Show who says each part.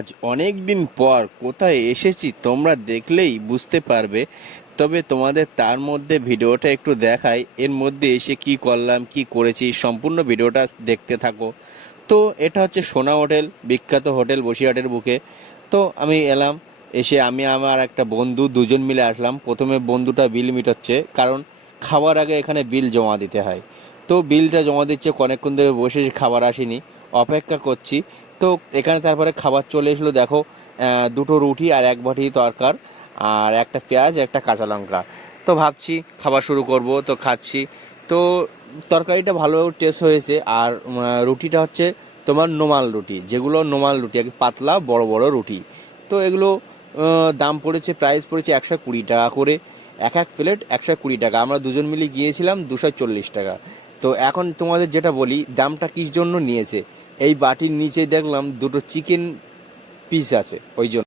Speaker 1: আজ অনেক দিন পর কোথায় এসেছি তোমরা দেখলেই বুঝতে পারবে। তবে তোমাদের তার মধ্যে ভিডিওটা একটু দেখাই, এর মধ্যে এসে কি করলাম, কি করেছি, সম্পূর্ণ ভিডিওটা দেখতে থাকো। তো এটা হচ্ছে সোনা হোটেল, বিখ্যাত হোটেল বসিরহাটের বুকে। তো আমি এলাম, এসে আমি আমার একটা বন্ধু দুজন মিলে আসলাম। প্রথমে বন্ধুটা বিল মিটাচ্ছে, কারণ খাওয়ার আগে এখানে বিল জমা দিতে হয়। তো বিলটা জমা দিচ্ছে, অনেকক্ষণ ধরে বসে খাবার আসেনি। অপেক্ষা করছি তো এখানে তারপরে খাবার চলে এসলো দেখো দুটো রুটি আর এক বাটি তরকার আর একটা পেঁয়াজ, একটা কাঁচা লঙ্কা। তো ভাবছি খাবার শুরু করব, তো খাচ্ছি। তো তরকারিটা ভালো টেস্ট হয়েছে আর রুটিটা হচ্ছে তোমার নোমাল রুটি, যেগুলো নোমাল রুটি আর পাতলা, বড় বড় রুটি। তো এগুলো দাম পড়েছে প্রাইস পড়েছে একশো কুড়ি টাকা করে। এক এক প্লেট একশো কুড়ি টাকা। আমরা দুজন মিলে গিয়েছিলাম দুশো চল্লিশ টাকা। তো এখন তোমাদের যেটা বলি, দামটা কিস জন্য নিয়েছে? এই বাটির নিচে দেখলাম দুটো চিকেন
Speaker 2: পিস আছে, ওই জন্য।